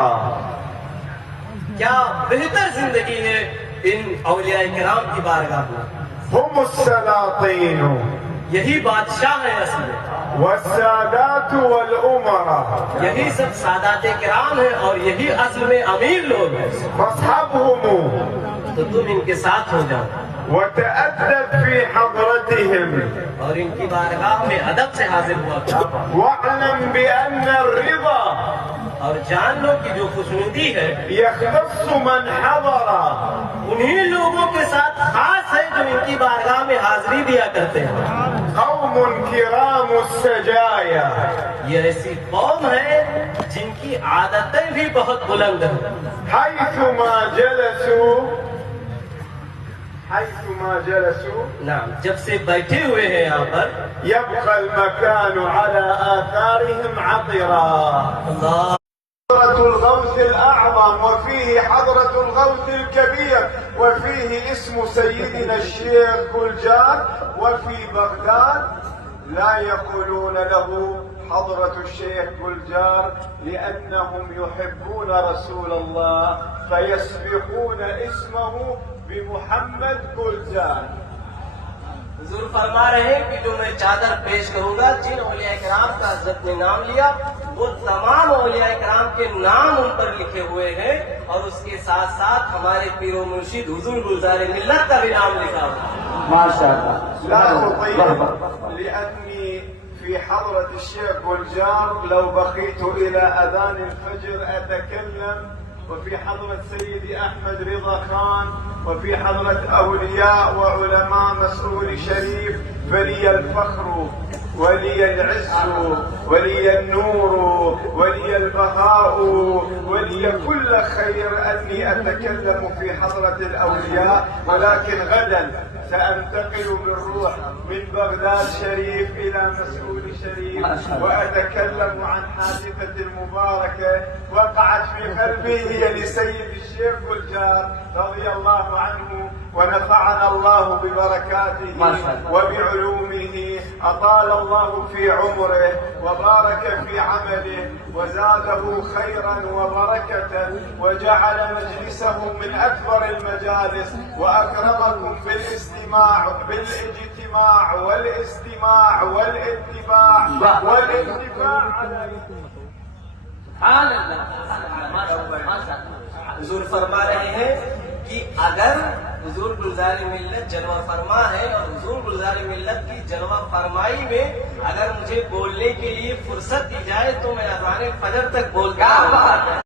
क्या बेहतर जिंदगी है इन औलिया किराम की बारगाह में। हुमुस्सलातीन, यही बादशाह है असल में, वस्सादातु वल उमरा, यही सब सादाते किराम है और यही असल में अमीर लोग हैं। फसहबहुम तो तुम इनके साथ हो जाओ वतअद्दब फी हज़रतिहिम और इनकी बारगाह में अदब से हाजिर हुआ करो। वअलम बिअन्न अर्रिदा और जान लो कि जो खुशनुदी है यख्तस्सु मन हज़रा, उन्हीं लोगों के साथ खास है जो इनकी बारगाह में हाजिरी दिया करते हैं। कौमुन किरामुस सजाया, ये ऐसी कौम है जिनकी आदतें भी बहुत बुलंद हैं। हैथुमा जलसू नाम जब से बैठे हुए हैं यहाँ पर यबक़ल मकानु अला आथारिहिम अतिरा। अल्लाह حضرة الغوث الأعظم وفيه حضرة الغوث الكبير وفيه اسم سيدنا الشيخ كلجان، وفي بغداد لا يقولون له حضرة الشيخ كلجان لأنهم يحبون رسول الله فيسبقون اسمه بمحمد كلجان। हुजूर फरमा रहे हैं कि जो मैं चादर पेश करूंगा, जिन औलिया किराम का हज़रत ने नाम लिया वो तमाम औलिया किराम के नाम उन पर लिखे हुए हैं और उसके साथ साथ हमारे पीरो मुर्शिद हुजूर गुलजार मिल्लत का भी नाम लिखा हुआ है। माशाअल्लाह। ला उतील लिअन्नी في حضرة الشيخ كلجان لو بقيت إلى أذان الفجر أتكلم، وفي حضرة سيدي أحمد رضا خان، وفي حضرة أولياء وعلماء مسؤول شريف، فلي الفخر ولي العز ولي النور ولي البهاء ولي كل خير أني أتكلم في حضرة الأولياء، ولكن غدا سأنتقل بالروح من بغداد شريف إلى مسؤول شريف وأتكلم عن حادثة المباركة وقعت في قلبي، هي لسيد الشيخ كلجان رضي الله عنه، ونفعنا الله ببركاته وبعلومه، أطال الله في عمره وبارك في عمله وزاده خيرا وبركة وجعل مجلسه من أكبر المجالس، وأكرمكم بالاجتماع والاستماع والاتباع والانتفاع على हुजूर फरमा रहे हैं कि अगर हुजूर गुलजार मिल्लत जलवा फरमा है और हुजूर गुलजार मिल्लत की जलवा फरमाई में अगर मुझे बोलने के लिए फुर्सत दी जाए तो मैं अज़ान फजर तक बोलता हूँ।